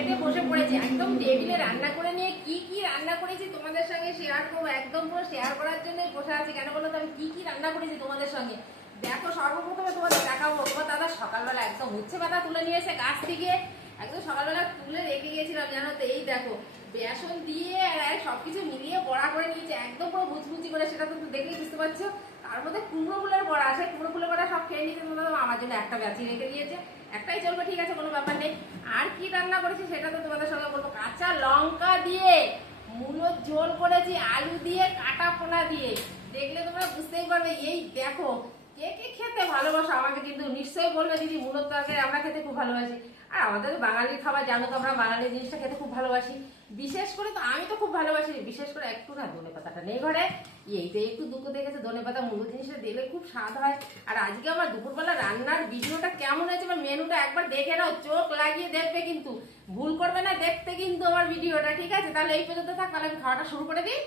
খেতে বসে পড়েছি, একদম টেবিলে রান্না করে নিয়ে কি কি রান্না করেছি তোমাদের সঙ্গে শেয়ার করবো, একদম পুরো শেয়ার করার জন্যই বসে আছি। কেন বলো তো, আমি কি কি রান্না করেছি তোমাদের সঙ্গে দেখো। সর্বপ্রথমে তোমাদের দেখাবো, তোমার দাদা সকালবেলা একদম উচ্ছে পাতা তুলে নিয়ে এসে গাছ থেকে একদম সকালবেলা তুলে রেখে গিয়েছিলাম জানো তো। এই দেখো বেসন দিয়ে আর সবকিছু মিলিয়ে বড়া করে নিয়েছে, একদম পুরো মুচমুচি করে। সেটা তো দেখলেই বুঝতে পারছো। তার মধ্যে কুমড়ো ফুলের বড়া আছে, কুমড়ো ফুলের বড়া সব খেয়ে নিয়েছে তোমার দাদা, আমার জন্য একটা বেঁচে রেখে দিয়েছে। একটাই চলবে, ঠিক আছে, কোনো ব্যাপার নেই। আর কি রান্না করেছি সেটা তো তোমাদের সঙ্গে বলবো। কাঁচা লঙ্কা দিয়ে মূলোর ঝোল করেছি, আলু দিয়ে, কাটা পোনা দিয়ে। দেখলে তোমরা বুঝতেই পারবে। এই দেখো, কে কে খেতে ভালোবাসো আমাকে কিন্তু নিশ্চয়ই বলবে দিদি মূলোর তরকারি আমরা খেতে খুব ভালোবাসি। আর আমাদের বাঙালির খাবার জানো তো, আমরা বাঙালি জিনিসটা খেতে খুব ভালোবাসি। বিশেষ করে তো আমি তো খুব ভালোবাসি, বিশেষ করে একটু না ধনে পাতাটা নেই ঘরে, এইটা একটু দুঃখ দেখেছে। ধনে পাতা মূলো জিনিসটা দিলে খুব স্বাদ হয়। আর আজকে আমার দুপুরবেলা রান্নার ভিডিওটা কেমন হয়েছে, আমার মেনুটা একবার দেখে নাও, চোখ লাগিয়ে দেখবে কিন্তু, ভুল করবে না দেখতে কিন্তু আমার ভিডিওটা, ঠিক আছে? তাহলে এই পর্যন্ত থাক, তাহলে আমি খাওয়াটা শুরু করে দিই।